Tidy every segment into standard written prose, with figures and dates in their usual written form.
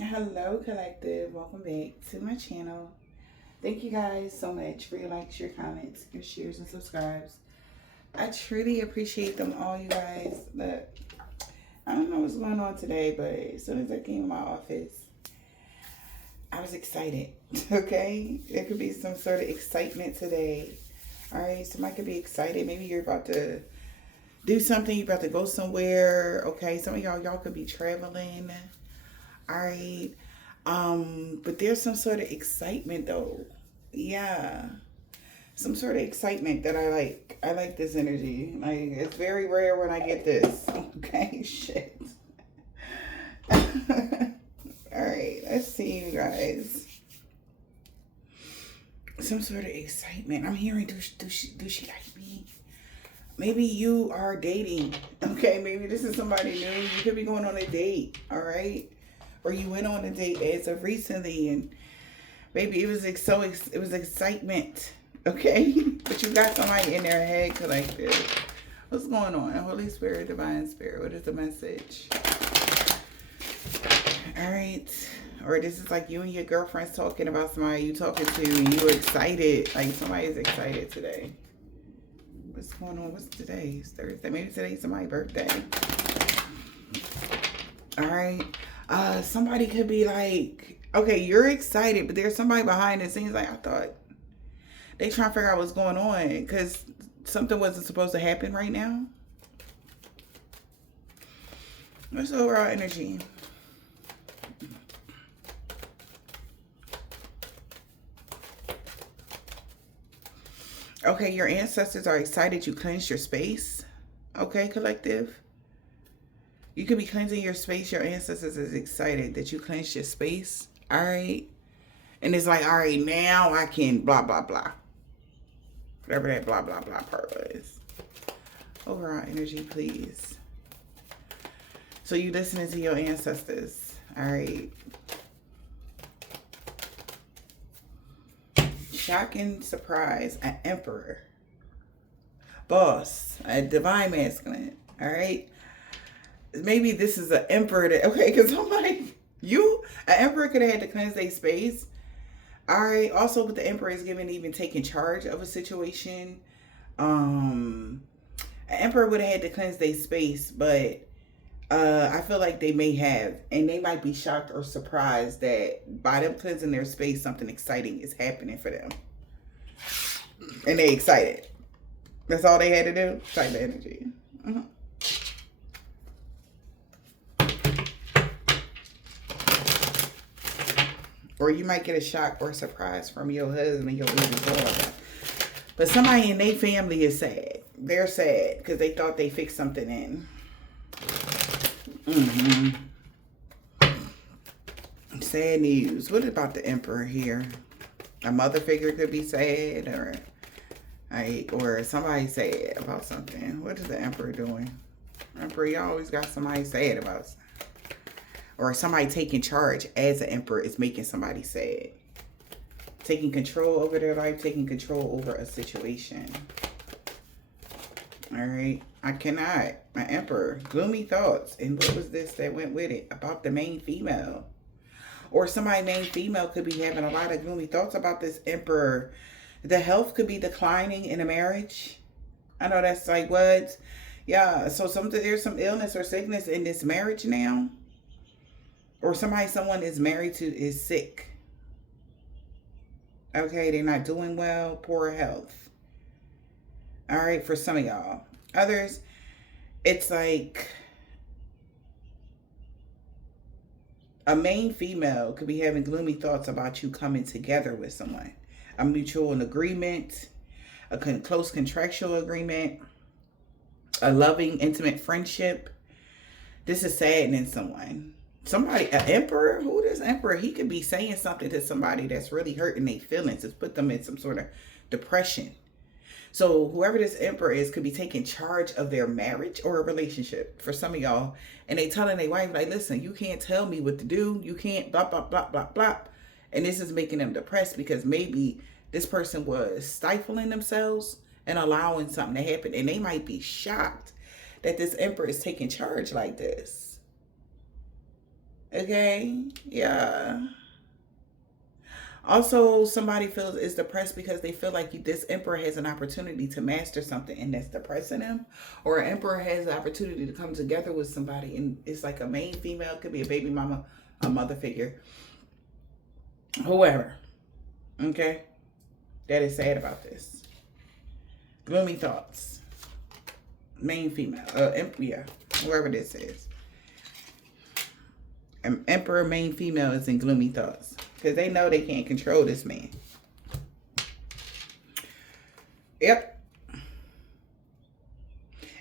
Hello, collective. Welcome back to my channel. Thank you guys so much for your likes, your comments, your shares, and subscribes. I truly appreciate them all, you guys. Look, I don't know what's going on today, but as soon as I came to my office, I was excited. Okay? There could be some sort of excitement today. All right? Somebody could be excited. Maybe you're about to do something. You're about to go somewhere. Okay? Some of y'all could be traveling. All right. But there's some sort of excitement though. Yeah. Some sort of excitement that I like. I like this energy. Like it's very rare when I get this. Okay, shit. All right, let's see you guys. Some sort of excitement. I'm hearing do she like me? Maybe you are dating. Okay, maybe this is somebody new. You could be going on a date, all right? Or you went on a date as of recently, and maybe it was excitement, okay? But you got somebody in their head collective. What's going on? Holy Spirit, Divine Spirit, what is the message? All right. Or this is like you and your girlfriends talking about somebody you talking to, and you excited. Like somebody's excited today. What's going on? What's today? It's Thursday. Maybe today's somebody's birthday. All right. Somebody could be like, okay, you're excited, but there's somebody behind the scenes like, I thought they trying to figure out what's going on because something wasn't supposed to happen right now. What's the overall energy? Okay, your ancestors are excited you cleansed your space. Okay, collective. You could be cleansing your space. Your ancestors is excited that you cleansed your space. All right. And it's like, all right, now I can blah, blah, blah. Whatever that blah, blah, blah part was. Overall energy, please. So you listening to your ancestors. All right. Shocking surprise. An emperor. Boss. A divine masculine. All right. Maybe this is an emperor that, okay, because I'm like, an emperor could have had to cleanse their space. All right. Also, with the emperor is given even taking charge of a situation. An emperor would have had to cleanse their space, but I feel like they may have, and they might be shocked or surprised that by them cleansing their space, something exciting is happening for them. And they excited. That's all they had to do. Type of energy. Mm-hmm. Or you might get a shock or a surprise from your husband, your baby. But somebody in their family is sad. They're sad because they thought they fixed something in. Sad news. What about the emperor here? A mother figure could be sad, or somebody sad about something. What is the emperor doing? Emperor, you always got somebody sad about something. Or somebody taking charge as an emperor is making somebody sad. Taking control over their life, taking control over a situation. All right. I cannot. My emperor. Gloomy thoughts. And what was this that went with it? About the main female. Or somebody named female could be having a lot of gloomy thoughts about this emperor. The health could be declining in a marriage. I know that's like what? Yeah. So there's some illness or sickness in this marriage now. Or someone is married to is sick. Okay, they're not doing well, poor health. All right, for some of y'all. Others, it's like a main female could be having gloomy thoughts about you coming together with someone. A mutual agreement, a close contractual agreement, a loving, intimate friendship. This is saddening someone. Somebody, an emperor, who is emperor? He could be saying something to somebody that's really hurting their feelings. It's put them in some sort of depression. So whoever this emperor is could be taking charge of their marriage or a relationship for some of y'all. And they telling their wife, like, listen, you can't tell me what to do. You can't blah, blah, blah, blah, blah. And this is making them depressed because maybe this person was stifling themselves and allowing something to happen. And they might be shocked that this emperor is taking charge like this. Okay? Yeah. Also, somebody feels is depressed because they feel like this emperor has an opportunity to master something and that's depressing them. Or an emperor has an opportunity to come together with somebody and it's like a main female, could be a baby mama, a mother figure, whoever. Okay? That is sad about this. Gloomy thoughts. Main female. Yeah. Whoever this is. Emperor main female is in gloomy thoughts. Because they know they can't control this man. Yep.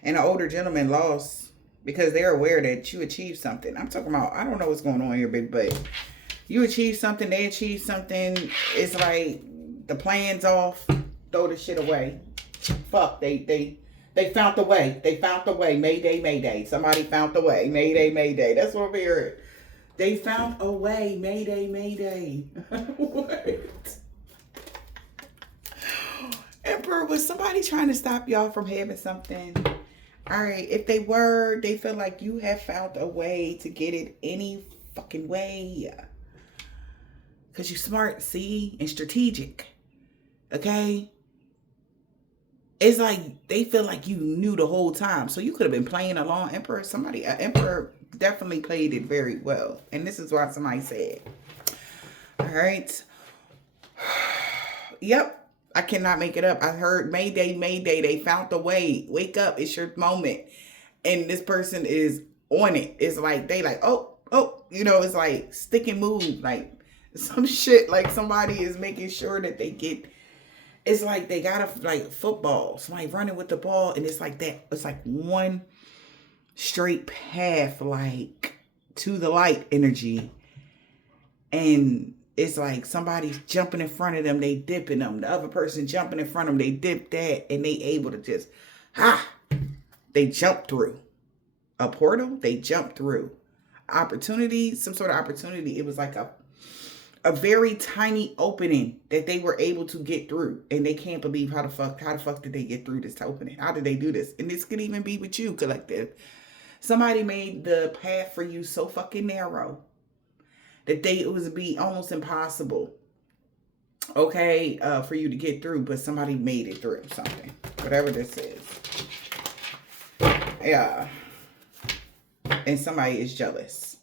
And an older gentleman lost because they're aware that you achieved something. I'm talking about, I don't know what's going on here, big, but you achieved something, they achieved something. It's like the plan's off, throw the shit away. Fuck, they found the way. They found the way. Mayday, mayday. Somebody found the way. Mayday, mayday. That's what I'm hearing. They found a way. Mayday, mayday. What? Emperor, was somebody trying to stop y'all from having something? All right. If they were, they feel like you have found a way to get it any fucking way. Because you're smart, see? And strategic. Okay? It's like they feel like you knew the whole time. So you could have been playing along. Emperor, Emperor definitely played it very well. And this is what somebody said. All right. Yep. I cannot make it up. I heard Mayday, Mayday. They found the way. Wake up. It's your moment. And this person is on it. It's like, they like, oh. You know, it's like stick and move. Like some shit. Like somebody is making sure that they get. It's like they got a like football. Somebody running with the ball. And it's like that. It's like one straight path, like to the light energy. And it's like somebody's jumping in front of them, they dipping them. The other person jumping in front of them, they dip that, and they able to just, they jump through. A portal, they jump through. Opportunity, some sort of opportunity. It was like a very tiny opening that they were able to get through. And they can't believe how the fuck did they get through this opening? How did they do this? And this could even be with you, collective. Somebody made the path for you so fucking narrow that it would be almost impossible, okay, for you to get through, but somebody made it through something, whatever this is. Yeah. And somebody is jealous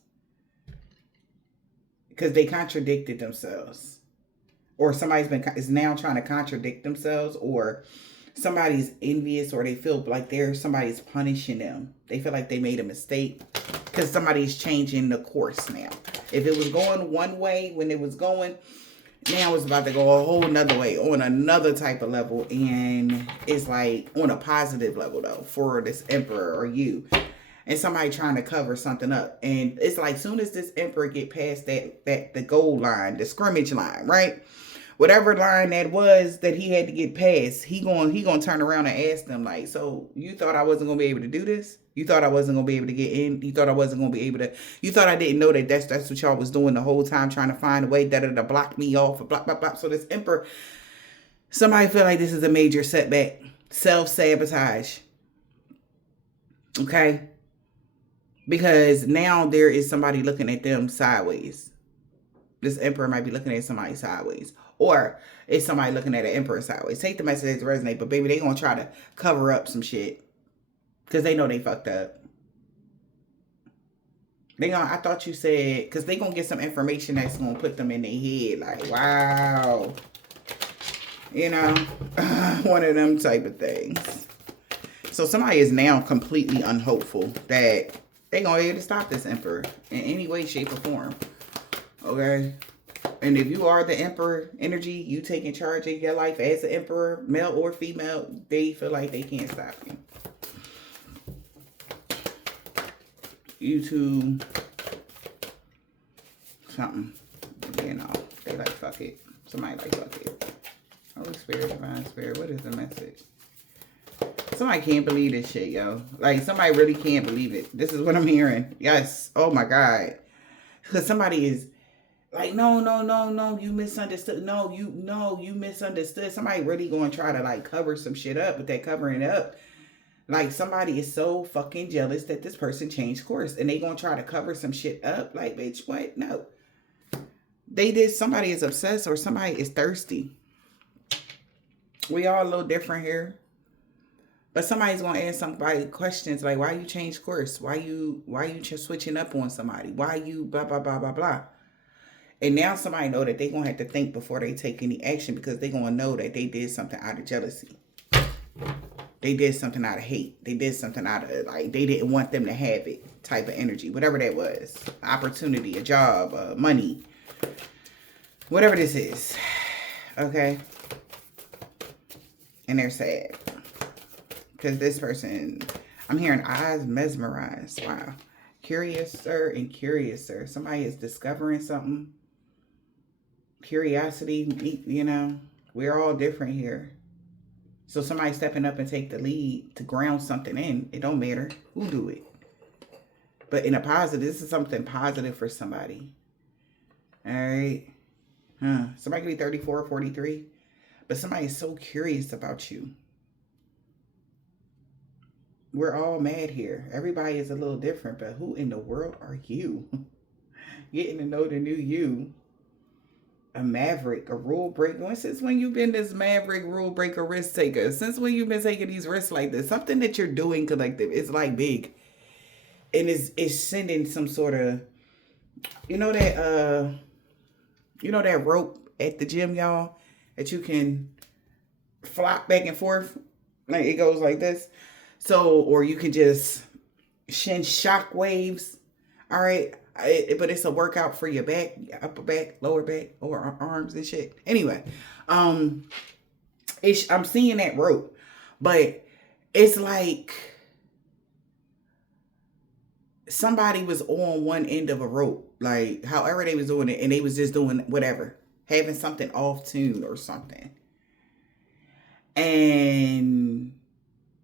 because they contradicted themselves, or somebody's is now trying to contradict themselves, or somebody's envious, or they feel like somebody's punishing them. They feel like they made a mistake because somebody's changing the course now. If it was going one way when it was going, now it's about to go a whole nother way on another type of level. And it's like on a positive level though for this emperor or you. And somebody trying to cover something up. And it's like soon as this emperor get past the goal line, the scrimmage line, right? Whatever line that was that he had to get past, he gonna turn around and ask them like, so you thought I wasn't gonna be able to do this? You thought I wasn't gonna be able to get in? You thought I wasn't gonna be able to? You thought I didn't know that that's what y'all was doing the whole time, trying to find a way to block me off, or blah blah blah. So this emperor, somebody feel like this is a major setback, self-sabotage. Okay, because now there is somebody looking at them sideways. This emperor might be looking at somebody sideways. Or it's somebody looking at an emperor sideways. Take the message to resonate, but baby, they gonna try to cover up some shit. Because they know they fucked up. I thought you said, because they gonna get some information that's gonna put them in their head. Like, wow. You know, one of them type of things. So somebody is now completely unhopeful that they gonna be able to stop this emperor in any way, shape, or form. Okay? And if you are the emperor energy, you taking charge of your life as an emperor, male or female, they feel like they can't stop you. You two, something, you know, they like fuck it. Somebody like fuck it. Holy Spirit, Divine Spirit, what is the message? Somebody can't believe this shit, yo. Like, somebody really can't believe it. This is what I'm hearing. Yes. Oh my God. Because somebody is like, no, you misunderstood. No, you misunderstood. Somebody really going to try to like cover some shit up, but they're covering it up. Like somebody is so fucking jealous that this person changed course and they gonna try to cover some shit up. Like, bitch, what? No. Somebody is obsessed or somebody is thirsty. We all a little different here. But somebody's gonna ask somebody questions like, why you change course? Why you just switching up on somebody? Why you blah blah blah blah blah? And now somebody know that they gonna have to think before they take any action because they gonna know that they did something out of jealousy. They did something out of hate. They did something out of like they didn't want them to have it type of energy, whatever that was. Opportunity, a job, money, whatever this is. Okay. And they're sad. Because this person, I'm hearing eyes mesmerized. Wow. Curiouser and curiouser. Somebody is discovering something. Curiosity, you know. We're all different here. So somebody stepping up and take the lead to ground something in. It don't matter who do it. But in a positive, this is something positive for somebody. All right. Somebody could be 34 or 43. But somebody is so curious about you. We're all mad here. Everybody is a little different, but who in the world are you? Getting to know the new you. A maverick, a rule breaker. Since when you've been this maverick, rule breaker, risk taker? Since when you've been taking these risks like this? Something that you're doing collective is like big. And it's sending some sort of, you know that rope at the gym, y'all, that you can flop back and forth. Like it goes like this. So, or you can just send shock waves. All right. But it's a workout for your back, your upper back, lower back, or arms and shit. Anyway, I'm seeing that rope, but it's like somebody was on one end of a rope, like however they was doing it, and they was just doing whatever, having something off tune or something. And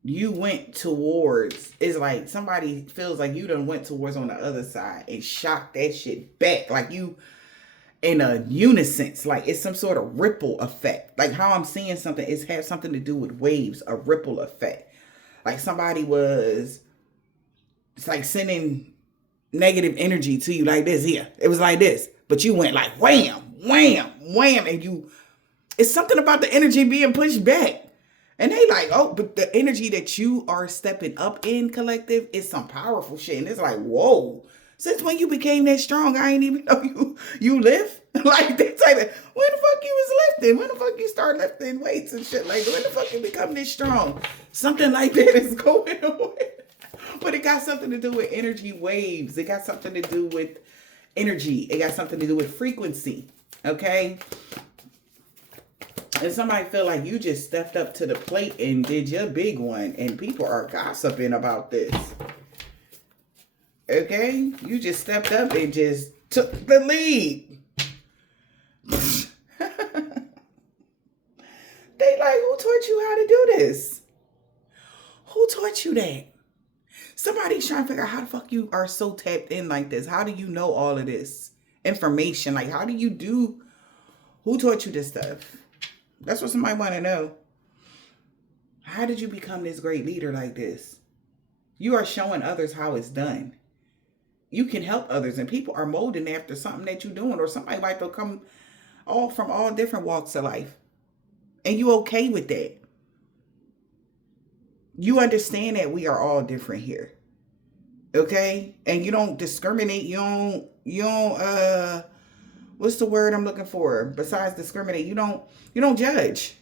you went towards, it's like somebody feels like you done went towards on the other side and shocked that shit back. Like you in a unison, like it's some sort of ripple effect. Like how I'm seeing something, it's have something to do with waves, a ripple effect. Like somebody was, it's like sending negative energy to you like this here. It was like this, but you went like wham, wham, wham. And it's something about the energy being pushed back. And they like, oh, but the energy that you are stepping up in collective is some powerful shit. And it's like, whoa, since when you became that strong, I ain't even know you lift. Like that type of, when the fuck you was lifting? When the fuck you start lifting weights and shit? Like when the fuck you become this strong? Something like that is going on. But it got something to do with energy waves. It got something to do with energy. It got something to do with frequency. Okay? And somebody feel like you just stepped up to the plate and did your big one. And people are gossiping about this. Okay? You just stepped up and just took the lead. They like, who taught you how to do this? Who taught you that? Somebody's trying to figure out how the fuck you are so tapped in like this. How do you know all of this information? Like, how do you do? Who taught you this stuff? That's what somebody want to know. How did you become this great leader like this? You are showing others how it's done. You can help others, and people are molding after something that you're doing, or somebody might come all from all different walks of life. And you okay with that. You understand that we are all different here. Okay? And you don't discriminate. You don't what's the word I'm looking for? Besides discriminate, you don't judge.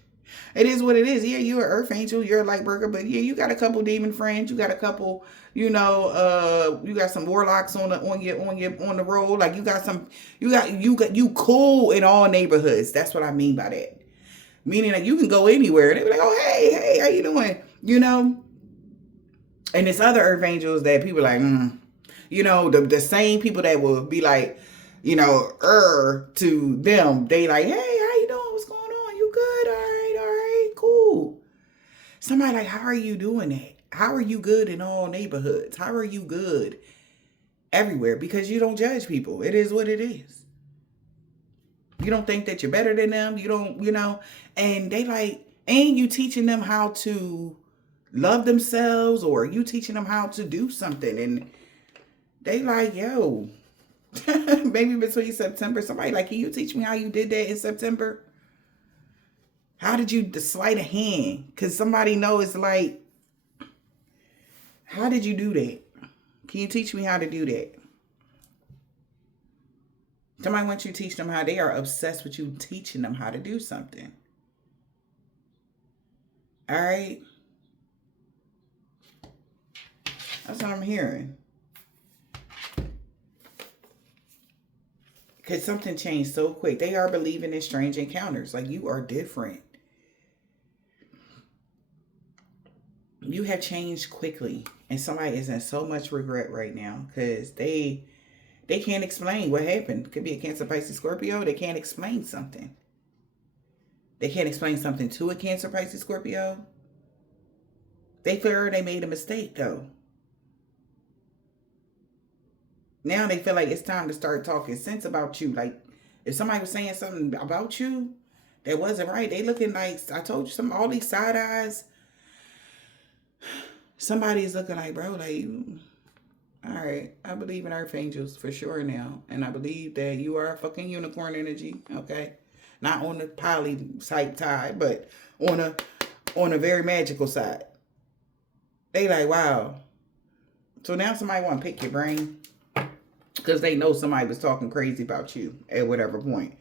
It is what it is. Yeah, you're an earth angel, you're a light worker, but yeah, you got a couple demon friends, you got a couple, you got some warlocks on the road. Like you cool in all neighborhoods. That's what I mean by that. Meaning that you can go anywhere and they be like, oh, hey, how you doing? And it's other earth angels that people like, the same people that will be like, to them, they like, hey, how you doing? What's going on? You good? All right, cool. Somebody like, how are you doing that? How are you good in all neighborhoods? How are you good everywhere? Because you don't judge people. It is what it is. You don't think that you're better than them. You don't, and they like, and you teaching them how to love themselves, or you teaching them how to do something, and they like, yo, maybe between September, somebody like, can you teach me how you did that in September? How did you sleight of hand? Because somebody knows, like, how did you do that? Can you teach me how to do that? Somebody wants you to teach them how. They are obsessed with you teaching them how to do something. All right? That's what I'm hearing. Because something changed so quick. They are believing in strange encounters. Like, you are different. You have changed quickly. And somebody is in so much regret right now. Because they can't explain what happened. Could be a Cancer, Pisces, Scorpio. They can't explain something. They can't explain something to a Cancer, Pisces, Scorpio. They feel they made a mistake, though. Now they feel like it's time to start talking sense about you. Like, if somebody was saying something about you that wasn't right, they looking like, I told you, all these side eyes. Somebody's looking like, bro, like, all right, I believe in earth angels for sure now. And I believe that you are a fucking unicorn energy, okay? Not on the poly type side, but on a very magical side. They like, wow. So now somebody want to pick your brain because they know somebody was talking crazy about you at whatever point.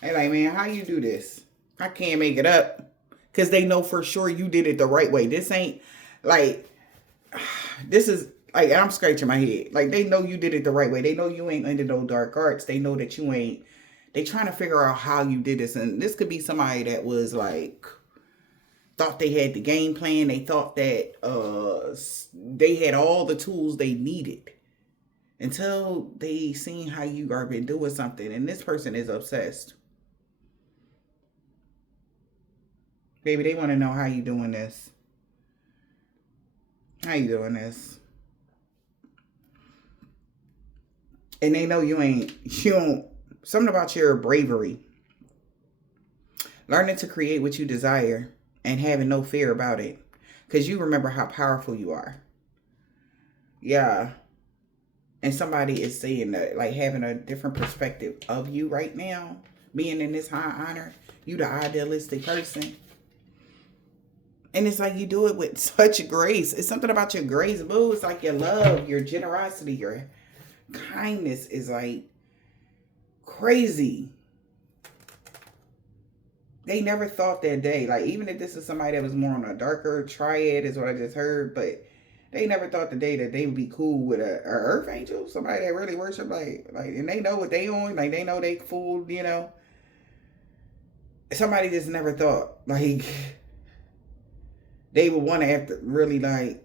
They like, man, how you do this? I can't make it up. Because they know for sure you did it the right way. This ain't like, this is like, I'm scratching my head. Like, they know you did it the right way. They know you ain't into no dark arts. They know that you ain't. They trying to figure out how you did this. And this could be somebody that was like, thought they had the game plan. They thought that they had all the tools they needed. Until they seen how you are been doing something. And this person is obsessed. Baby, they want to know how you doing this. How you doing this? And they know you don't, something about your bravery. Learning to create what you desire and having no fear about it. Because you remember how powerful you are. Yeah. And somebody is saying that, like, having a different perspective of you right now. Being in this high honor. You the idealistic person. And it's like you do it with such grace. It's something about your grace, boo. It's like your love, your generosity, your kindness is like crazy. They never thought that day. Like, even if this is somebody that was more on a darker triad is what I just heard. But they never thought the day that they would be cool with a earth angel. Somebody that really worship like, and they know what they own. Like, they know they fooled, you know. Somebody just never thought, like, they would want to have to really, like,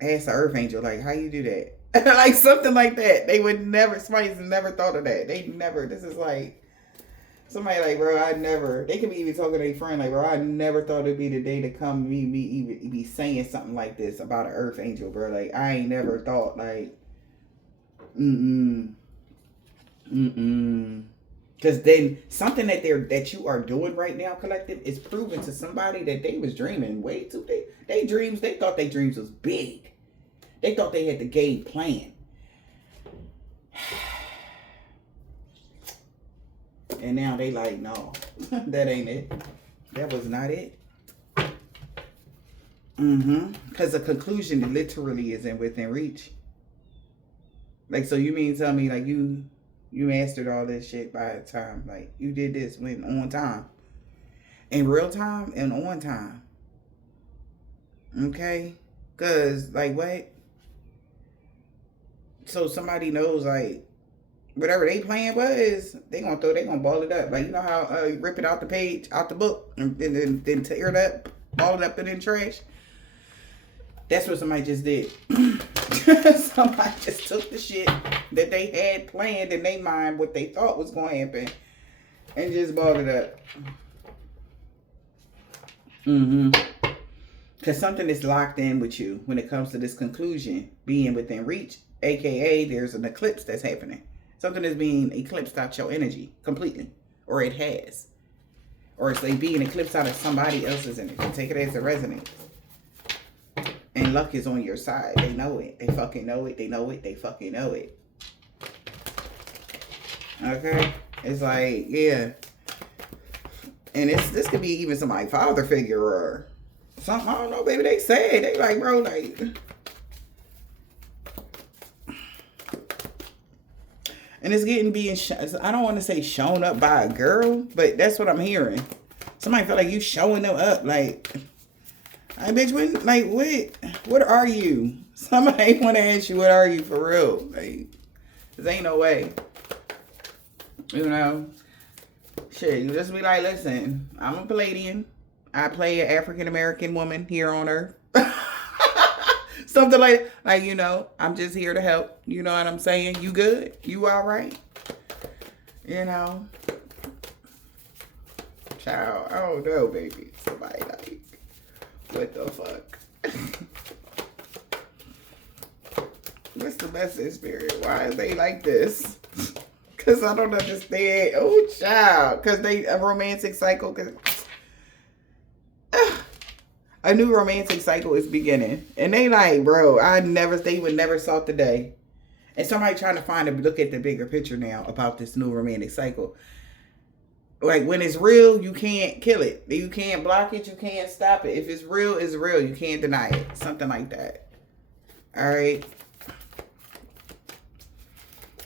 ask the earth angel, like, how you do that? Like, something like that. They would never, somebody's never thought of that. They never, this is like, somebody like, bro, I never, they could be even talking to their friend, like, bro, I never thought it'd be the day to come me even be saying something like this about an earth angel, bro. Like, I ain't never thought, like, Because then something that you are doing right now, collective, is proven to somebody that they was dreaming way too. They dreams, they thought their dreams was big. They thought they had the game plan. And now they like, no, that ain't it. That was not it. Because the conclusion literally isn't within reach. Like, so you mean tell me, like, you mastered all this shit by the time, like, you did this when on time. In real time and on time. Okay? Because, like, what? So somebody knows, like, whatever they plan was, they gonna ball it up. Like, you know how you rip it out the page, out the book, and then tear it up, ball it up and in trash? That's what somebody just did. Somebody just took the shit that they had planned in their mind, what they thought was going to happen, and just balled it up. Because something is locked in with you when it comes to this conclusion being within reach, aka there's an eclipse that's happening. Something is being eclipsed out your energy completely, or it has. Or it's like being eclipsed out of somebody else's energy. Take it as a resonance. And luck is on your side. They know it. They fucking know it. They know it. They fucking know it. Okay? It's like, yeah. And this could be even somebody's father figure or something. I don't know, baby. They say they like, bro, like. And it's getting I don't want to say shown up by a girl, but that's what I'm hearing. Somebody feel like you showing them up, like, hey, bitch, what are you? Somebody want to ask you, what are you for real? Like, there ain't no way. You know? Shit, you just be like, listen, I'm a Palladian. I play an African-American woman here on Earth. Something like, you know, I'm just here to help. You know what I'm saying? You good? You all right? You know? Child, I don't know, baby. Somebody like, what the fuck? What's the message, Spirit? Why is they like this? Because I don't understand. Oh, child. Because a romantic cycle. A new romantic cycle is beginning. And they like, bro, they would never saw the day. And somebody trying to look at the bigger picture now about this new romantic cycle. Like, when it's real, you can't kill it. You can't block it. You can't stop it. If it's real, it's real. You can't deny it. Something like that. All right.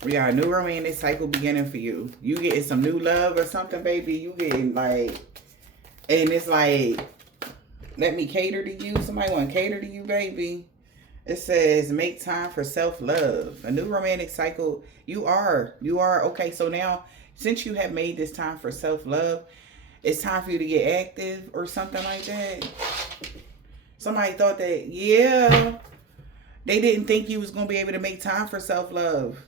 We got a new romantic cycle beginning for you. You getting some new love or something, baby. You getting like, and it's like, let me cater to you. Somebody want to cater to you, baby. It says, make time for self-love. A new romantic cycle. You are. Okay, so now, since you have made this time for self-love, it's time for you to get active or something like that. Somebody thought that, yeah, they didn't think you was going to be able to make time for self-love.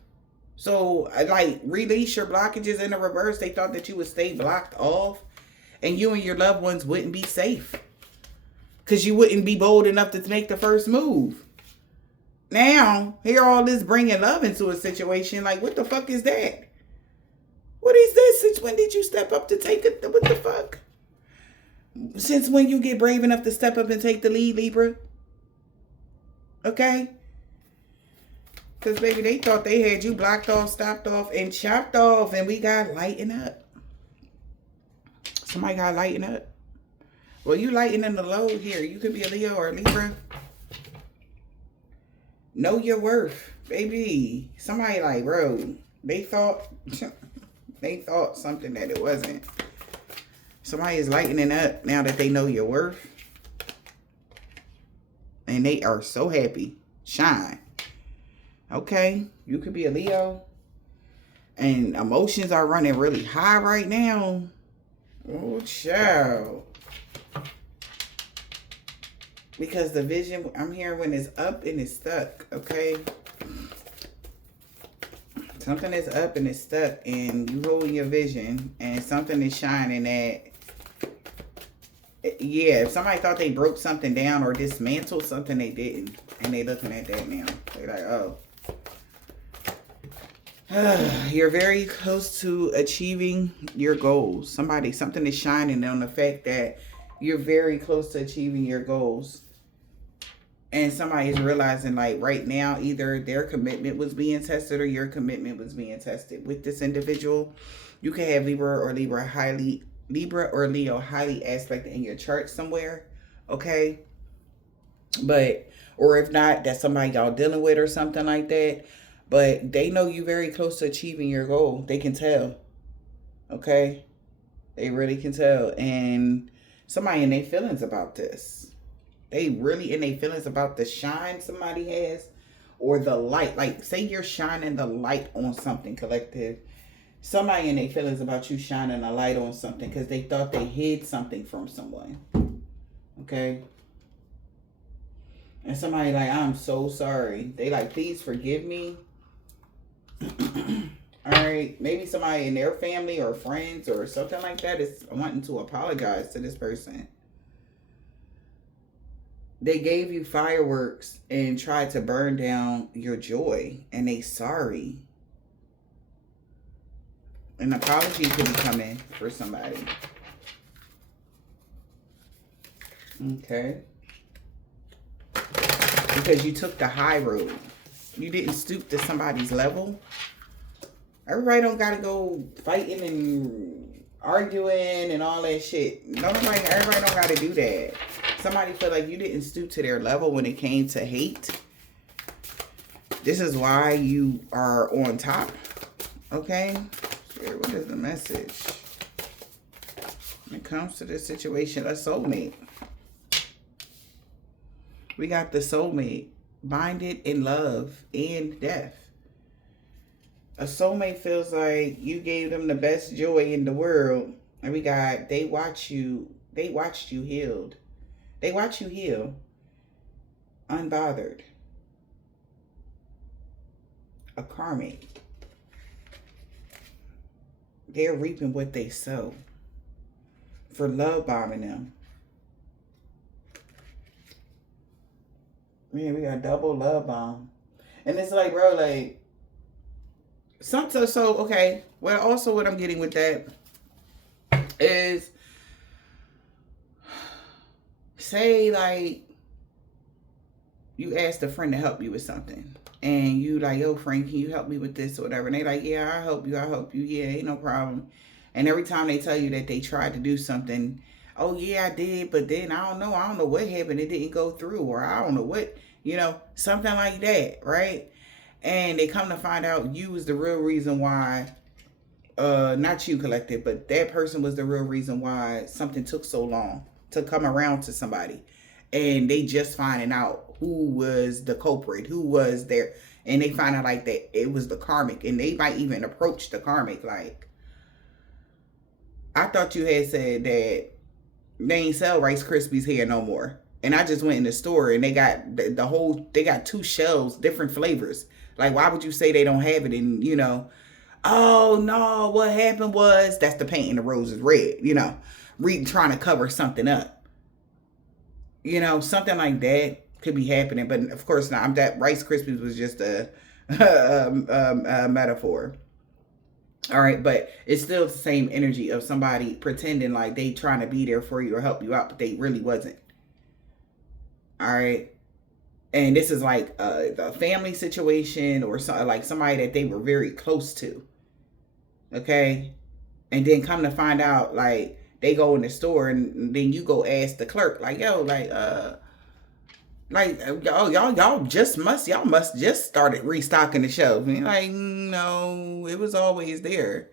So, like, release your blockages in the reverse. They thought that you would stay blocked off and you and your loved ones wouldn't be safe. Because you wouldn't be bold enough to make the first move. Now, here all this bringing love into a situation. Like, what the fuck is that? What is this? Since when did you step up to take it? What the fuck? Since when you get brave enough to step up and take the lead, Libra? Okay? Because, baby, they thought they had you blocked off, stopped off, and chopped off. And we got lighten up. Somebody got lighten up. Well, you lightening the load here. You could be a Leo or a Libra. Know your worth, baby. Somebody like, bro, they thought something that it wasn't. Somebody is lightening up now that they know your worth. And they are so happy. Shine. Okay, you could be a Leo. And emotions are running really high right now. Oh, child. Because the vision, I'm hearing when it's up and it's stuck, okay? Something is up and it's stuck and you hold your vision and something is shining that, yeah, if somebody thought they broke something down or dismantled something, they didn't. And they looking at that now. They're like, oh. You're very close to achieving your goals. Something is shining on the fact that you're very close to achieving your goals. And somebody is realizing, like, right now, either their commitment was being tested or your commitment was being tested with this individual. You can have Libra or Leo highly aspected in your chart somewhere, okay? But, or if not, that's somebody y'all dealing with or something like that. But they know you very close to achieving your goal. They can tell, okay? They really can tell. And somebody in their feelings about this. They really in their feelings about the shine somebody has or the light. Like, say you're shining the light on something, collective. Somebody in their feelings about you shining a light on something because they thought they hid something from someone. Okay? And somebody like, I'm so sorry. They like, please forgive me. Alright? Maybe somebody in their family or friends or something like that is wanting to apologize to this person. They gave you fireworks and tried to burn down your joy. And they sorry. An apology could be coming for somebody. Okay. because you took the high road. You didn't stoop to somebody's level. Everybody don't got to go fighting and arguing and all that shit. Everybody don't got to do that. Somebody feel like you didn't stoop to their level when it came to hate. This is why you are on top. Okay? What is the message? When it comes to this situation, a soulmate. We got the soulmate. Binded in love and death. A soulmate feels like you gave them the best joy in the world. And we got, they watched you healed. They watch you heal. Unbothered. A karmic. They're reaping what they sow. For love bombing them. Man, we got double love bomb. And it's like, bro, like, so okay. Well, also what I'm getting with that is, say, like, you asked a friend to help you with something. And you like, yo, friend, can you help me with this or whatever? And they like, yeah, I'll help you. Yeah, ain't no problem. And every time they tell you that they tried to do something, oh, yeah, I did, but then I don't know what happened. It didn't go through, or I don't know what, something like that, right? And they come to find out you was the real reason why, not you, collective, but that person was the real reason why something took so long to come around to somebody. And they just finding out who was the culprit, who was there. And they find out like that it was the karmic. And they might even approach the karmic like, I thought you had said that they ain't sell Rice Krispies here no more. And I just went in the store and they got they got 2 shelves, different flavors. Like, why would you say they don't have it? And, oh, no, what happened was, that's the painting the roses red, trying to cover something up. Something like that could be happening. But, of course, not. That Rice Krispies was just a metaphor. All right, but it's still the same energy of somebody pretending like they trying to be there for you or help you out, but they really wasn't. All right. And this is like a family situation or like somebody that they were very close to. Okay. And then come to find out, like, they go in the store and then you go ask the clerk, like, yo, y'all must just started restocking the shelf. And like, no, it was always there.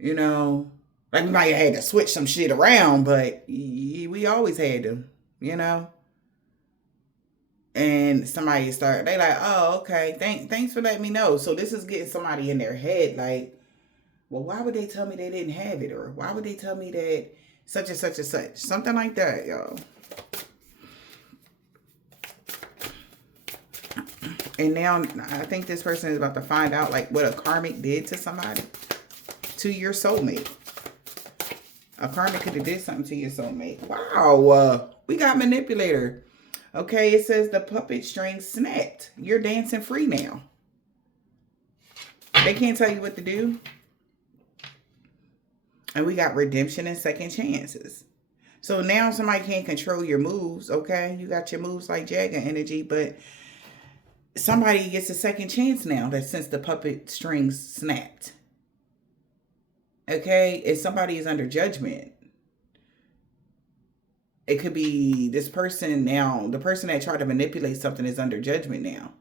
Like, we might have had to switch some shit around, but we always had them, And somebody they like, oh, okay, thanks for letting me know. So this is getting somebody in their head like, well, why would they tell me they didn't have it? Or why would they tell me that such and such and such? Something like that, y'all. And now I think this person is about to find out like what a karmic did to somebody, to your soulmate. A karmic could have did something to your soulmate. Wow. We got manipulator. Okay, it says the puppet string snapped. You're dancing free now. They can't tell you what to do. And we got redemption and second chances. So now somebody can't control your moves, okay? You got your moves like Jagger energy, but somebody gets a second chance now that since the puppet strings snapped. Okay? If somebody is under judgment, it could be this person now. The person that tried to manipulate something is under judgment now.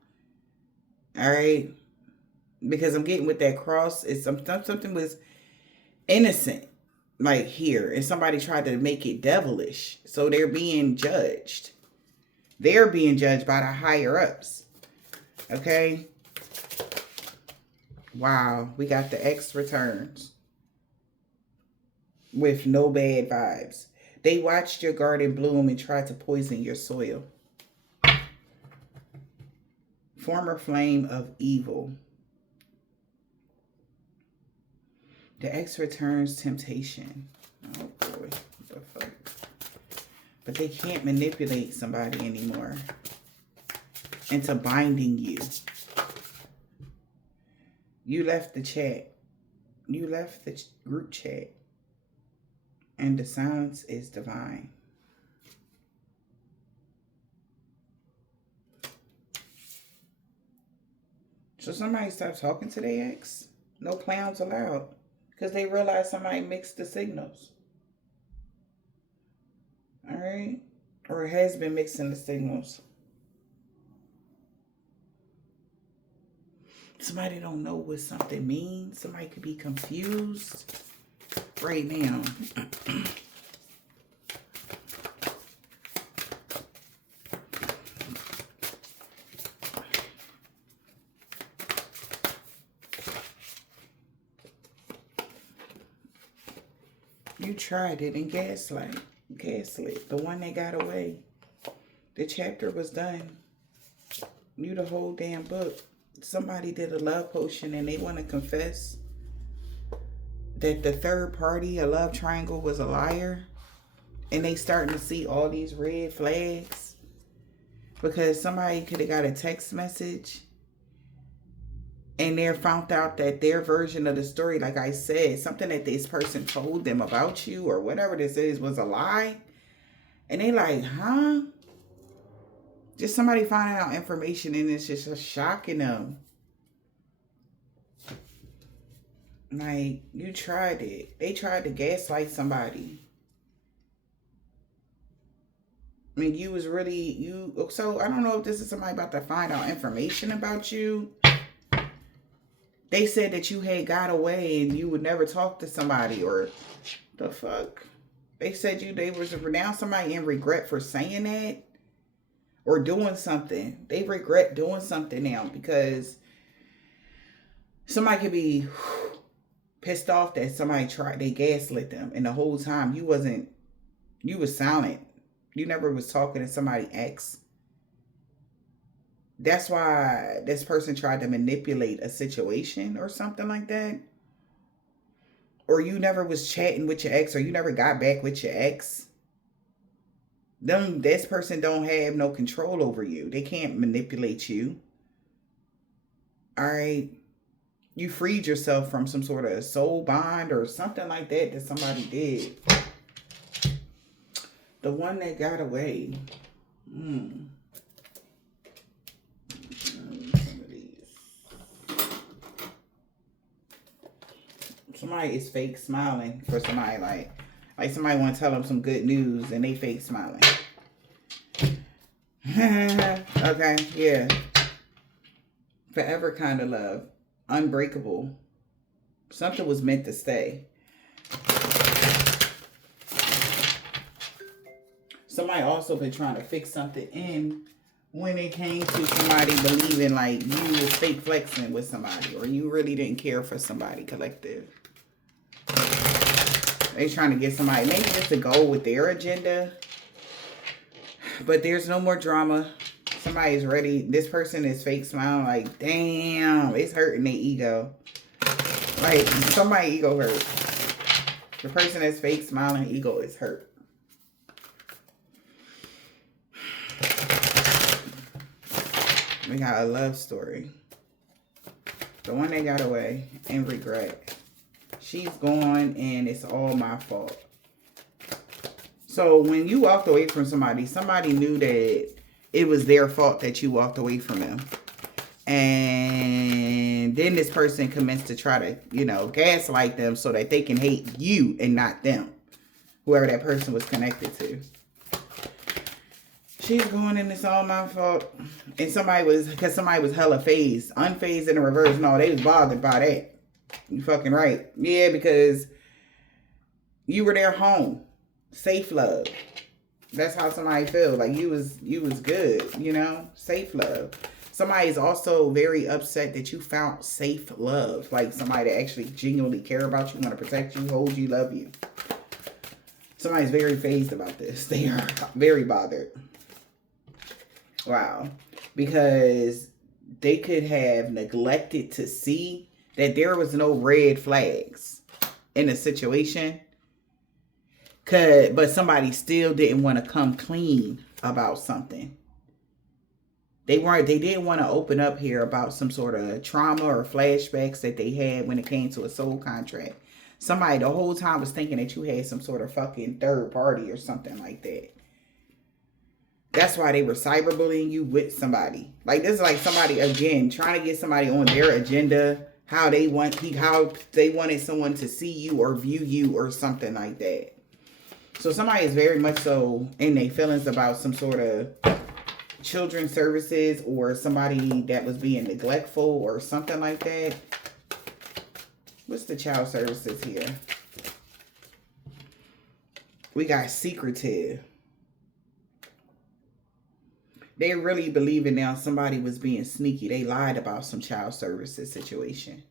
All right? Because I'm getting with that cross. It's something was innocent, like here. And somebody tried to make it devilish. So they're being judged. They're being judged by the higher ups. Okay? Wow. We got the X returns. With no bad vibes. They watched your garden bloom and tried to poison your soil. Former flame of evil. The X returns temptation. Oh boy. What the fuck? But they can't manipulate somebody anymore into binding you. You left the chat. You left the group chat. And the silence is divine. So somebody stopped talking to their ex. No clowns allowed. Because they realized somebody mixed the signals. Alright? Or has been mixing the signals. Somebody don't know what something means. Somebody could be confused right now. You tried it and gaslit. The one that got away. The chapter was done. You the whole damn book. Somebody did a love potion and they want to confess that the third party, a love triangle, was a liar. And they starting to see all these red flags. Because somebody could have got a text message and they found out that their version of the story, like I said, something that this person told them about you or whatever this is was a lie. And they like, huh? Just somebody finding out information and it's just shocking them. Like, you tried it. They tried to gaslight somebody. I mean, you was really, so I don't know if this is somebody about to find out information about you. They said that you had got away and you would never talk to somebody or the fuck. They said they was now somebody in regret for saying that or doing something. They regret doing something now because somebody could be pissed off that somebody they gaslit them. And the whole time you was silent. You never was talking to somebody ex. That's why this person tried to manipulate a situation or something like that. Or you never was chatting with your ex or you never got back with your ex. This person don't have no control over you. They can't manipulate you. All right. You freed yourself from some sort of soul bond or something like that somebody did. The one that got away. Somebody is fake smiling for somebody like somebody want to tell them some good news and they fake smiling. Okay, yeah. Forever kind of love. Unbreakable. Something was meant to stay. Somebody also been trying to fix something in when it came to somebody believing like you was fake flexing with somebody or you really didn't care for somebody collective. They trying to get somebody maybe just to go with their agenda. But there's no more drama. Somebody's ready. This person is fake smiling like, damn, it's hurting their ego. Like, somebody's ego hurt. The person that's fake smiling, ego is hurt. We got a love story. The one that got away and regret. She's gone and it's all my fault. So when you walked away from somebody, somebody knew that it was their fault that you walked away from them. And then this person commenced to try to, gaslight them so that they can hate you and not them. Whoever that person was connected to. She's going and it's all my fault. And because somebody was hella phased. Unfazed in the reverse. No, they was bothered by that. You fucking right. Yeah, because you were their home. Safe love. That's how somebody feel. Like you was good, safe love. Somebody is also very upset that you found safe love. Like somebody that actually genuinely care about you, want to protect you, hold you, love you. Somebody's very phased about this. They are very bothered. Wow. Because they could have neglected to see that there was no red flags in the situation. But somebody still didn't want to come clean about something. They didn't want to open up here about some sort of trauma or flashbacks that they had when it came to a soul contract. Somebody the whole time was thinking that you had some sort of fucking third party or something like that. That's why they were cyberbullying you with somebody. Like, this is like somebody, again, trying to get somebody on their agenda, how they wanted someone to see you or view you or something like that. So somebody is very much so in their feelings about some sort of children's services or somebody that was being neglectful or something like that. What's the child services here? We got secretive. They really believing now somebody was being sneaky. They lied about some child services situation.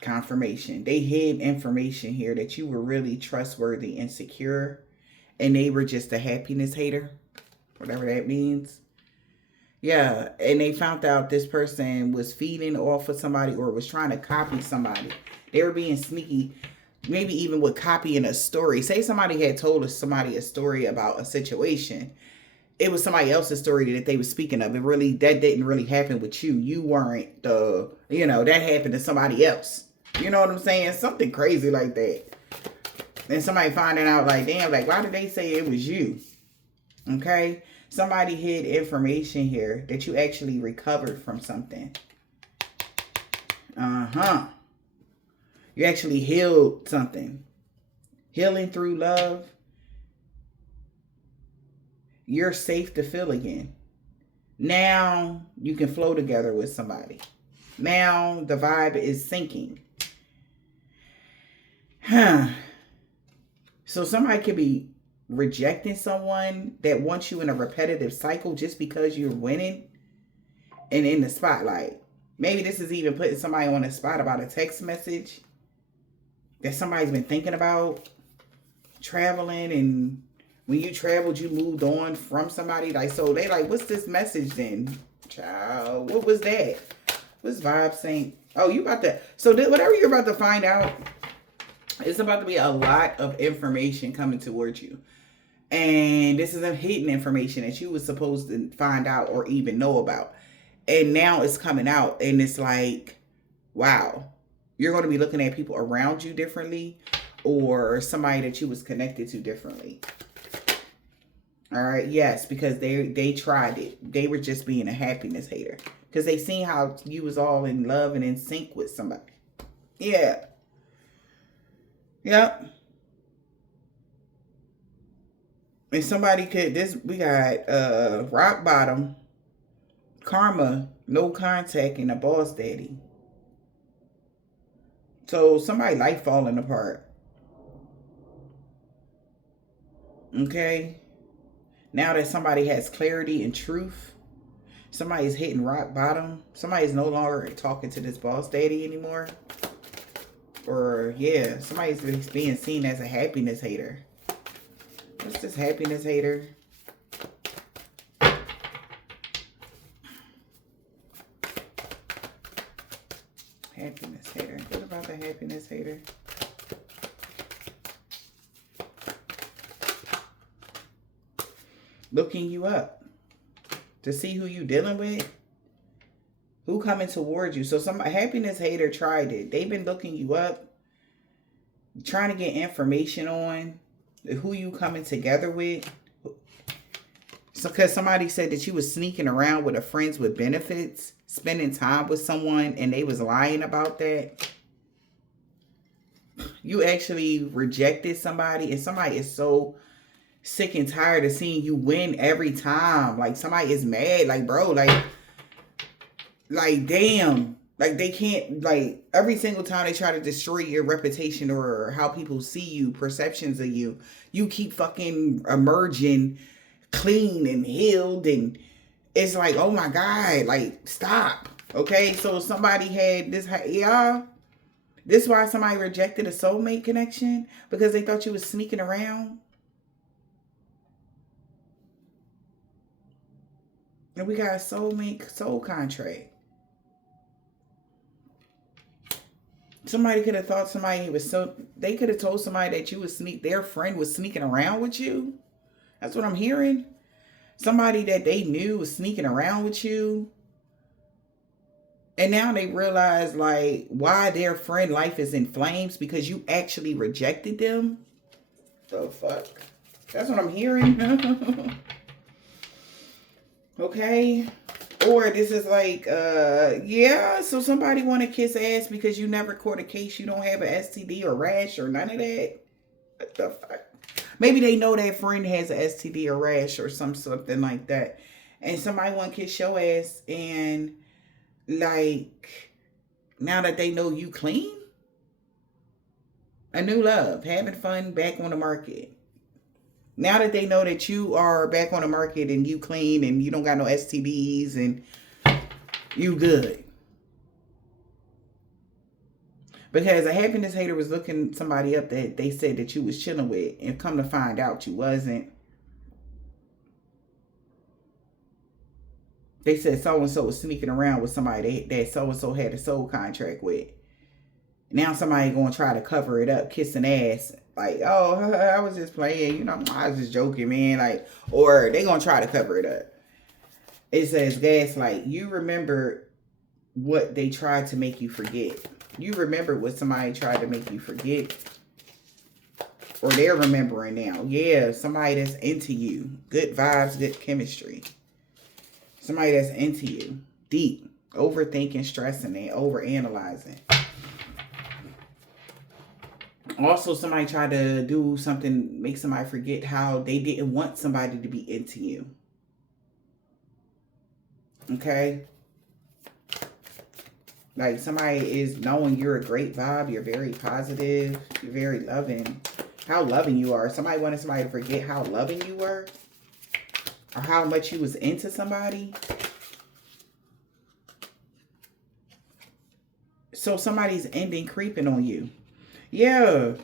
Confirmation. They hid information here that you were really trustworthy and secure. And they were just a happiness hater. Whatever that means. Yeah. And they found out this person was feeding off of somebody or was trying to copy somebody. They were being sneaky. Maybe even with copying a story. Say somebody had told somebody a story about a situation. It was somebody else's story that they were speaking of. That didn't really happen with you. You weren't that happened to somebody else. You know what I'm saying? Something crazy like that. And somebody finding out like, damn, like, why did they say it was you? Okay? Somebody hid information here that you actually recovered from something. You actually healed something. Healing through love. You're safe to feel again. Now you can flow together with somebody. Now the vibe is syncing. So somebody could be rejecting someone that wants you in a repetitive cycle just because you're winning and in the spotlight. Maybe this is even putting somebody on the spot about a text message that somebody's been thinking about. Traveling, and when you traveled, you moved on from somebody. Like, so they like, what's this message then? Child, what was that? What's vibe saying? Oh, you about to, so whatever you're about to find out, it's about to be a lot of information coming towards you. And this is a hidden information that you were supposed to find out or even know about. And now it's coming out and it's like, wow, you're going to be looking at people around you differently or somebody that you was connected to differently. All right. Yes, because they tried it. They were just being a happiness hater because they seen how you was all in love and in sync with somebody. Yeah. Yep. And somebody we got rock bottom, karma, no contact, and a boss daddy. So somebody life falling apart. Okay. Now that somebody has clarity and truth, somebody's hitting rock bottom. Somebody's no longer talking to this boss daddy anymore. Or yeah, somebody's being seen as a happiness hater. What's this happiness hater? Happiness hater. What about the happiness hater? Looking you up to see who you dealing with, who coming towards you. So some happiness hater tried it. They've been looking you up, trying to get information on who you coming together with. So because somebody said that you was sneaking around with a friends with benefits, spending time with someone, and they was lying about that. You actually rejected somebody, and somebody is so sick and tired of seeing you win every time. Like somebody is mad. Like, bro, like damn. Like they can't, like every single time they try to destroy your reputation or how people see you, perceptions of you, you keep fucking emerging clean and healed. And it's like, oh my God, like stop. Okay. So somebody had this, yeah. This is why somebody rejected a soulmate connection, because they thought you was sneaking around. And we got a soulmate soul contract. Somebody could have thought somebody was they could have told somebody that their friend was sneaking around with you. That's what I'm hearing. Somebody that they knew was sneaking around with you. And now they realize like why their friend life is in flames, because you actually rejected them. The fuck? That's what I'm hearing. Okay. Or this is like, yeah, so somebody want to kiss ass because you never caught a case, you don't have an STD or rash or none of that. What the fuck? Maybe they know that friend has an STD or rash or something like that. And somebody want to kiss your ass and like, now that they know you clean, a new love, having fun, back on the market. Now that they know that you are back on the market and you clean and you don't got no STDs and you good. Because a happiness hater was looking somebody up that they said that you was chilling with, and come to find out you wasn't. They said so-and-so was sneaking around with somebody that so-and-so had a soul contract with. Now somebody going to try to cover it up, kissing ass. Like, oh, I was just playing. You know, I was just joking, man. Like, or they going to try to cover it up. It says, gaslight. You remember what they tried to make you forget. You remember what somebody tried to make you forget. Or they're remembering now. Yeah, somebody that's into you. Good vibes, good chemistry. Somebody that's into you. Deep. Overthinking, stressing, and overanalyzing. Also, somebody tried to do something, make somebody forget how they didn't want somebody to be into you. Okay? Like, somebody is knowing you're a great vibe, you're very positive, you're very loving. How loving you are. Somebody wanted somebody to forget how loving you were. Or how much you was into somebody. So somebody's ending creeping on you. Yeah.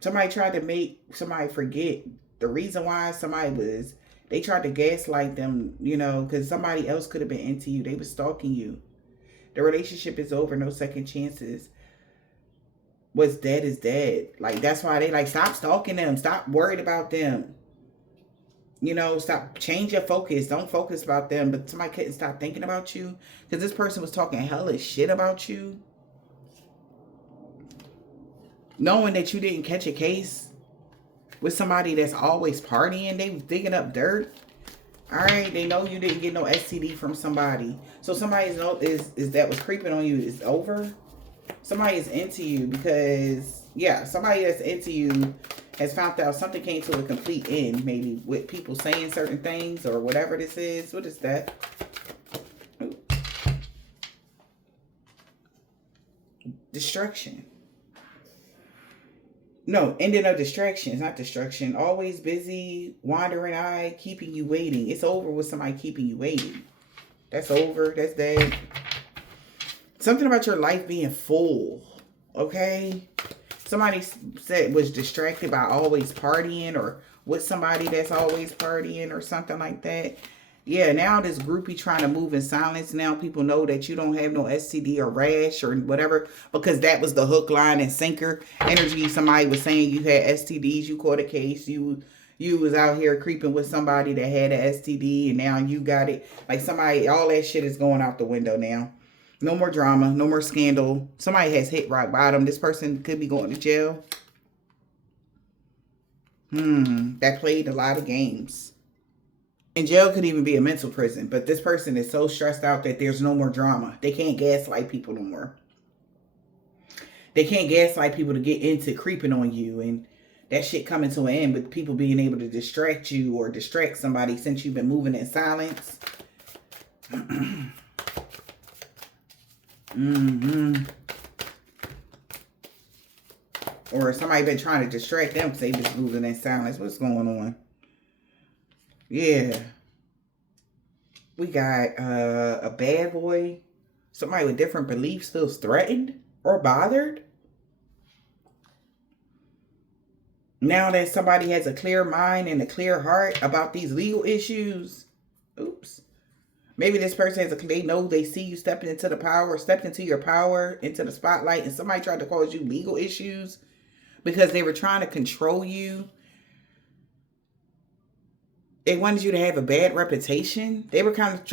Somebody tried to make somebody forget the reason why somebody was, they tried to gaslight them, you know, because somebody else could have been into you. They were stalking you. The relationship is over. No second chances. What's dead is dead. Like, that's why they like, stop stalking them. Stop worried about them. You know, stop, change your focus. Don't focus about them. But somebody couldn't stop thinking about you because this person was talking hella shit about you. Knowing that you didn't catch a case with somebody that's always partying. They was digging up dirt. All right, they know you didn't get no STD from somebody. So somebody is that was creeping on you is over. Somebody is into you because, yeah, somebody that's into you has found out something came to a complete end. Maybe with people saying certain things or whatever this is. What is that? Ooh. Destruction. No, ending of distractions, not destruction. Always busy, wandering eye, keeping you waiting. It's over with somebody keeping you waiting. That's over. That's dead. Something about your life being full. Okay? Somebody said was distracted by always partying or with somebody that's always partying or something like that. Yeah, now this groupie trying to move in silence. Now people know that you don't have no STD or rash or whatever because that was the hook, line, and sinker energy. Somebody was saying you had STDs, you caught a case, you was out here creeping with somebody that had an STD and now you got it. Like somebody, all that shit is going out the window now. No more drama, no more scandal. Somebody has hit rock bottom. This person could be going to jail. That played a lot of games. And jail could even be a mental prison. But this person is so stressed out that there's no more drama. They can't gaslight people no more. They can't gaslight people to get into creeping on you. And that shit coming to an end with people being able to distract you or distract somebody since you've been moving in silence. Or somebody been trying to distract them because they just moving in silence. What's going on? Yeah. We got a bad boy. Somebody with different beliefs feels threatened or bothered. Now that somebody has a clear mind and a clear heart about these legal issues. Oops. Maybe this person has they know they see you stepping into the power, stepped into your power, into the spotlight, and somebody tried to cause you legal issues because they were trying to control you. They wanted you to have a bad reputation. They were trying to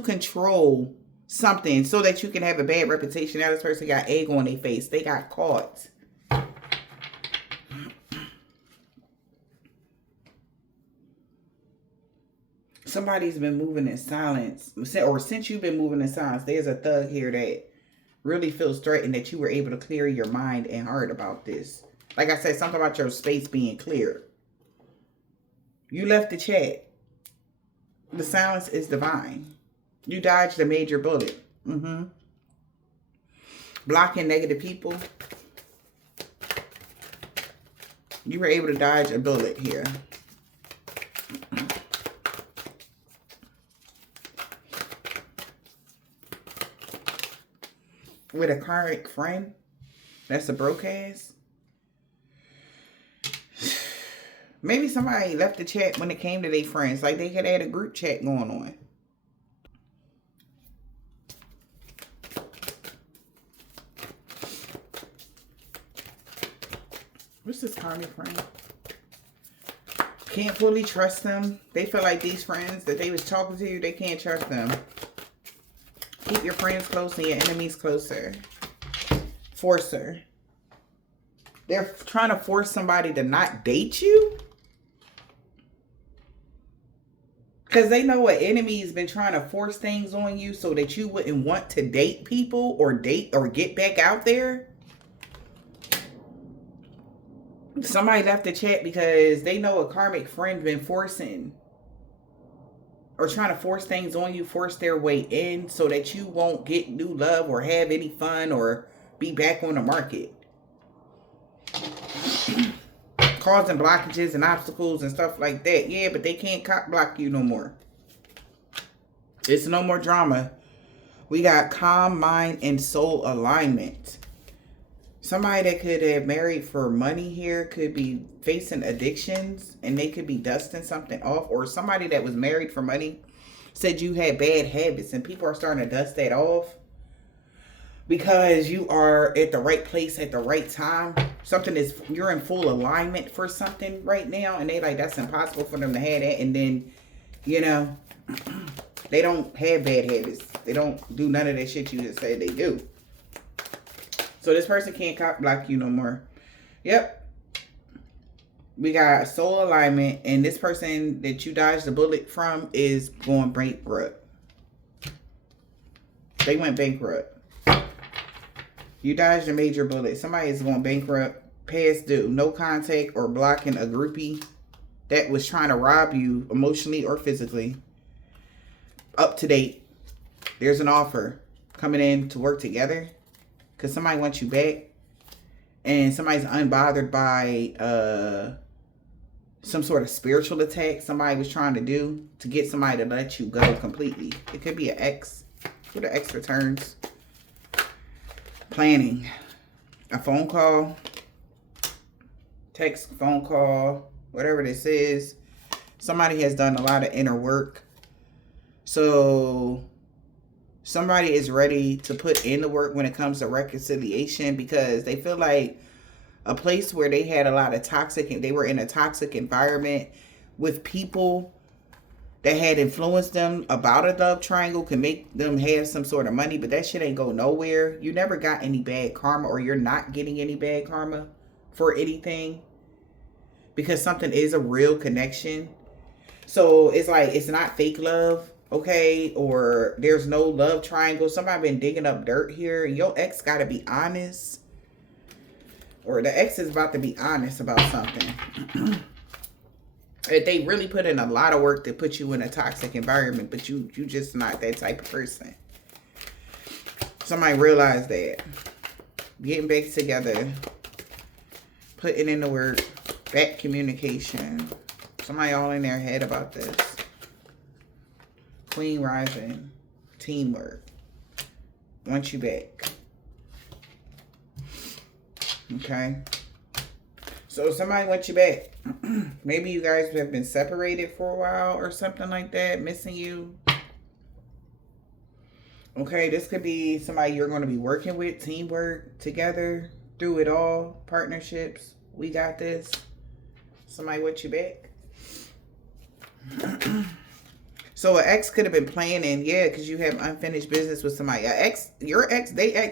control something so that you can have a bad reputation. Now this person got egg on their face. They got caught. Somebody's been moving in silence, or since you've been moving in silence, there's a thug here that really feels threatened that you were able to clear your mind and heart about this. Like I said, something about your space being clear. You left the chat. The silence is divine. You dodged a major bullet. Blocking negative people. You were able to dodge a bullet here. With a karmic friend. That's a broke ass. Maybe somebody left the chat when it came to their friends. Like they could have had a group chat going on. What's this karmic friend? Can't fully trust them. They feel like these friends that they was talking to you, they can't trust them. Keep your friends close and your enemies closer. Forcer. They're trying to force somebody to not date you. Because they know an enemy has been trying to force things on you so that you wouldn't want to date people or get back out there. Somebody left the chat because they know a karmic friend been forcing or trying to force things on you, force their way in so that you won't get new love or have any fun or be back on the market. Causing blockages and obstacles and stuff like that. Yeah, but they can't cock block you no more. It's no more drama. We got calm mind and soul alignment. Somebody that could have married for money here could be facing addictions and they could be dusting something off. Or somebody that was married for money said you had bad habits and people are starting to dust that off. Because you are at the right place at the right time. You're in full alignment for something right now. And they like, that's impossible for them to have that. And then, you know, they don't have bad habits. They don't do none of that shit you just said they do. So this person can't cock block you no more. Yep. We got soul alignment. And this person that you dodged the bullet from is going bankrupt. They went bankrupt. You dodged a major bullet. Somebody is going bankrupt, past due, no contact, or blocking a groupie that was trying to rob you emotionally or physically. Up to date. There's an offer coming in to work together because somebody wants you back. And somebody's unbothered by some sort of spiritual attack somebody was trying to do to get somebody to let you go completely. It could be an ex. What are ex returns? Planning. A phone call. Text, phone call. Whatever this is. Somebody has done a lot of inner work. So somebody is ready to put in the work when it comes to reconciliation because they feel like a place where they had a lot of toxic and they were in a toxic environment with people that had influenced them about a love triangle can make them have some sort of money, but that shit ain't go nowhere. You never got any bad karma, or you're not getting any bad karma for anything because something is a real connection. So it's like, it's not fake love, okay? Or there's no love triangle. Somebody been digging up dirt here. Your ex got to be honest, or the ex is about to be honest about something. If they really put in a lot of work to put you in a toxic environment, but you just not that type of person. Somebody realized that. Getting back together. Putting in the work. Back communication. Somebody all in their head about this. Queen rising. Teamwork. Want you back. Okay. So somebody wants you back. Maybe you guys have been separated for a while or something like that. Missing you. Okay, this could be somebody you're going to be working with. Teamwork, together, through it all. Partnerships. We got this. Somebody wants you back. So an ex could have been planning. Yeah, because you have unfinished business with somebody.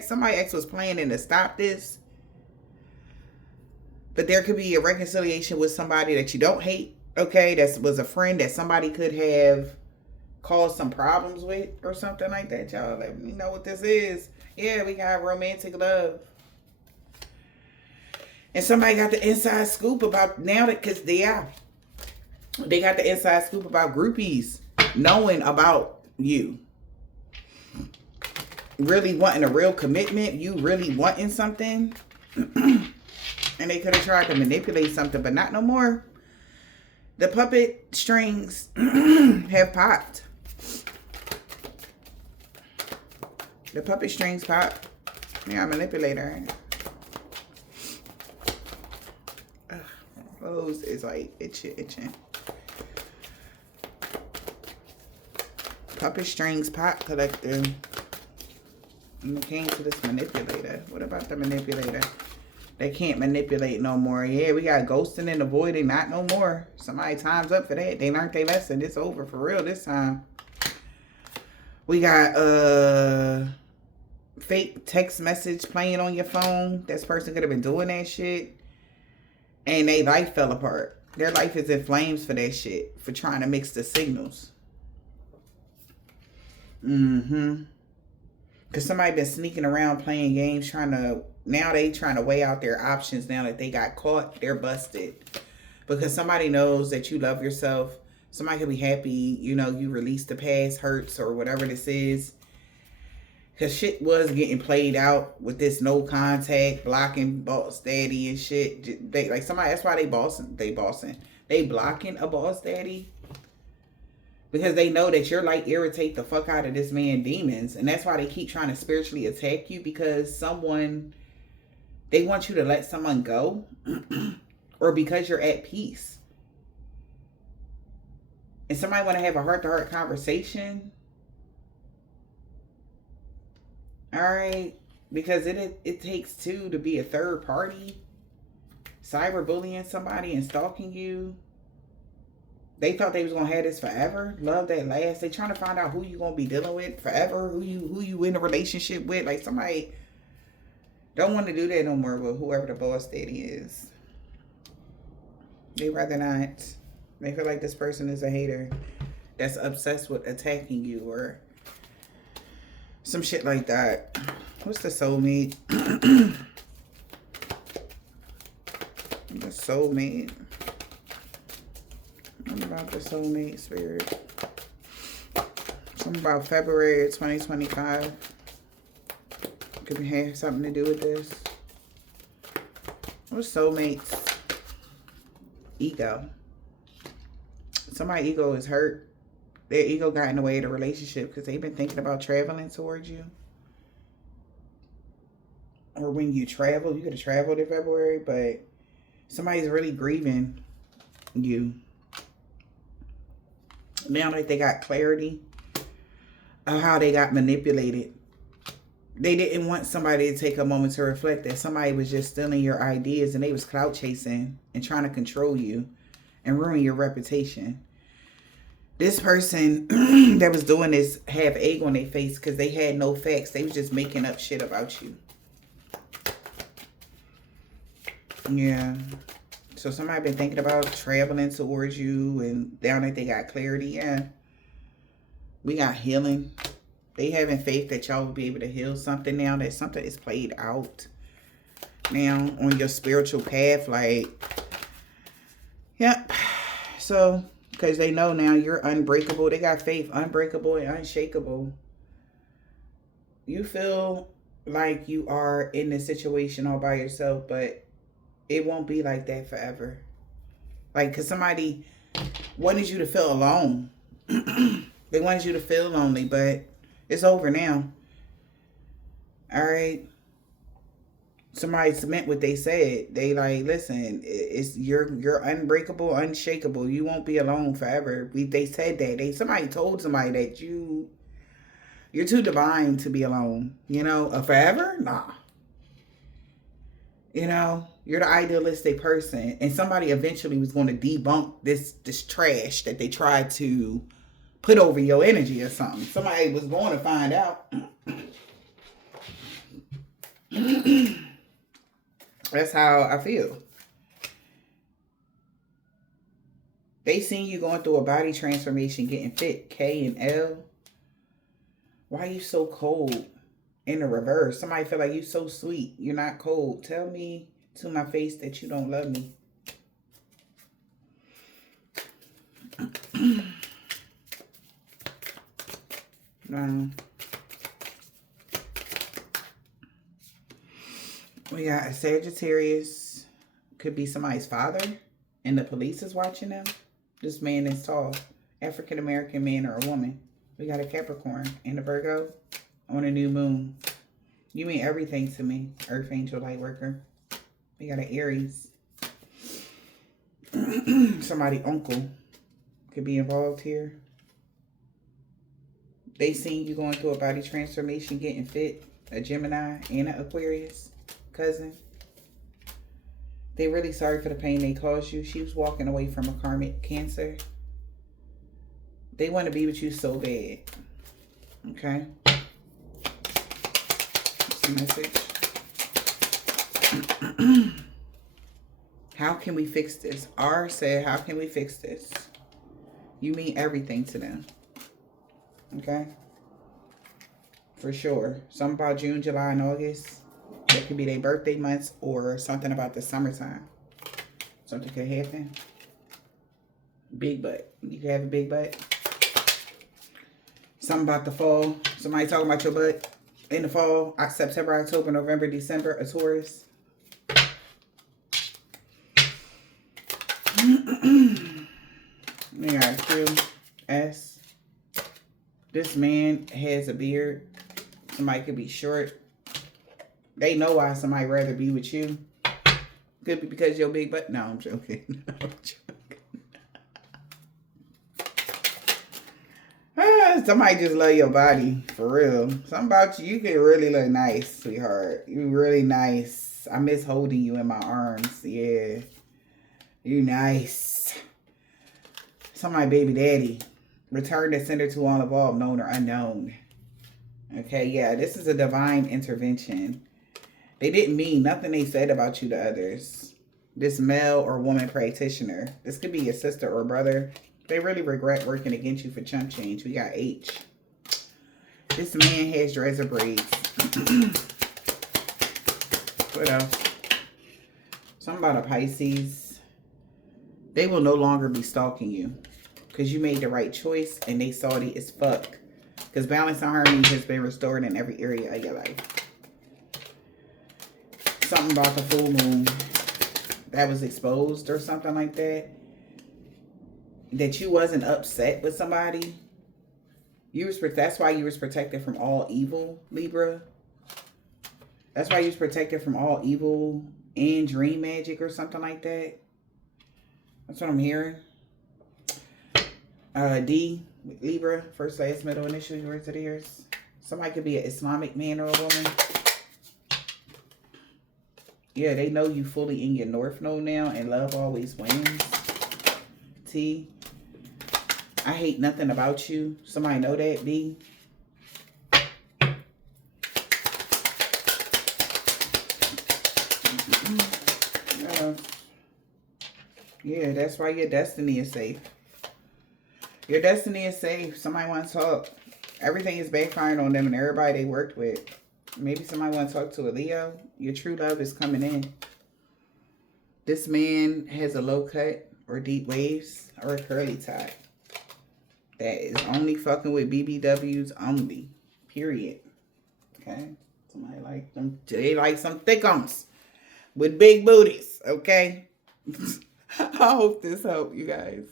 Somebody ex was planning to stop this. But there could be a reconciliation with somebody that you don't hate. Okay, that was a friend that somebody could have cause some problems with or something like that, y'all. Let me know what this is. Yeah, we got romantic love. And somebody got the inside scoop about now that, because they got the inside scoop about groupies knowing about you. Really wanting a real commitment. You really wanting something. And they could have tried to manipulate something, but not no more. The puppet strings have popped. The puppet strings popped. Yeah, manipulator. Rose is like itching. Puppet strings pop collector. And it came to this manipulator. What about the manipulator? They can't manipulate no more. Yeah, we got ghosting and avoiding. Not no more. Somebody time's up for that. They learned their lesson. It's over for real this time. We got fake text message playing on your phone. This person could have been doing that shit. And their life fell apart. Their life is in flames for that shit. For trying to mix the signals. Because somebody been sneaking around playing games now they trying to weigh out their options now that they got caught. They're busted. Because somebody knows that you love yourself. Somebody could be happy, you know, you released the past hurts or whatever this is. Because shit was getting played out with this no contact, blocking boss daddy and shit. Like somebody, that's why they bossing. They blocking a boss daddy. Because they know that your light irritate the fuck out of this man demons. And that's why they keep trying to spiritually attack you. Because they want you to let someone go. Or because you're at peace. And somebody want to have a heart-to-heart conversation. Alright. Because it takes two to be a third party. Cyberbullying somebody and stalking you. They thought they was gonna have this forever. Love that last. They trying to find out who you gonna be dealing with forever. Who you in a relationship with. Like somebody don't want to do that no more with whoever the boss daddy is. They rather not. They feel like this person is a hater that's obsessed with attacking you or some shit like that. What's the soulmate? The soulmate. What about the soulmate spirit? Something about February 2025. Could have something to do with this. What's soulmates? Ego. Somebody's ego is hurt. Their ego got in the way of the relationship because they've been thinking about traveling towards you. Or when you travel, you could have traveled in February, but somebody's really grieving you. Now that they got clarity of how they got manipulated. They didn't want somebody to take a moment to reflect that somebody was just stealing your ideas and they was clout chasing and trying to control you and ruin your reputation. This person that was doing this have egg on their face because they had no facts. They was just making up shit about you. Yeah. So somebody been thinking about traveling towards you and now that they got clarity. Yeah. We got healing. They having faith that y'all will be able to heal something now. That something is played out now on your spiritual path. Like, yep. So, because they know now you're unbreakable. They got faith. Unbreakable and unshakable. You feel like you are in this situation all by yourself. But it won't be like that forever. Like, because somebody wanted you to feel alone. They wanted you to feel lonely. But it's over now. All right. Somebody meant what they said. They like, listen, you're unbreakable, unshakable. You won't be alone forever. They said that. Somebody told somebody that you're too divine to be alone. You know, forever? Nah. You know, you're the idealistic person. And somebody eventually was going to debunk this trash that they tried to put over your energy or something. Somebody was going to find out. That's how I feel. They seen you going through a body transformation, getting fit. K and L. Why are you so cold? In the reverse. Somebody feel like you so sweet. You're not cold. Tell me to my face that you don't love me. No. We got a Sagittarius. Could be somebody's father. And the police is watching them. This man is tall. African American man or a woman. We got a Capricorn and a Virgo on a new moon. You mean everything to me. Earth Angel Light Worker. We got an Aries. Somebody uncle could be involved here. They seen you going through a body transformation, getting fit. A Gemini and an Aquarius cousin. They really sorry for the pain they caused you. She was walking away from a karmic Cancer. They want to be with you so bad. Okay. What's the message? How can we fix this? R said, how can we fix this? You mean everything to them. Okay. For sure. Something about June, July, and August. That could be their birthday months or something about the summertime. Something could happen. Big butt. You could have a big butt. Something about the fall. Somebody talking about your butt in the fall. September, October, November, December. A Taurus. We got Q, S. This man has a beard. Somebody could be short. They know why somebody rather be with you. Could be because your big butt. No, I'm joking. No, I'm joking. Somebody just love your body. For real. Something about you. You can really look nice, sweetheart. You really nice. I miss holding you in my arms. Yeah. You nice. Somebody baby daddy. Return the sender to all involved, known or unknown. Okay, yeah. This is a divine intervention. They didn't mean nothing they said about you to others. This male or woman practitioner. This could be your sister or brother. They really regret working against you for chump change. We got H. This man has dresser braids. What else? Something about a Pisces. They will no longer be stalking you. Because you made the right choice and they salty as fuck. Because balance and harmony has been restored in every area of your life. Something about the full moon that was exposed or something like that. That you wasn't upset with somebody. That's why you was protected from all evil, Libra. That's why you was protected from all evil and dream magic or something like that. That's what I'm hearing. D, Libra, first, last, middle, initial, yours, theirs. Somebody could be an Islamic man or a woman. Yeah, they know you fully in your North Node now, and love always wins. T. I hate nothing about you. Somebody know that, B. Yeah, that's why your destiny is safe. Your destiny is safe. Somebody wants to talk. Everything is backfiring on them and everybody they worked with. Maybe somebody want to talk to a Leo. Your true love is coming in. This man has a low cut or deep waves or a curly tie. That is only fucking with BBWs only. Period. Okay? Somebody like them. They like some thickums with big booties. Okay? I hope this helped you guys.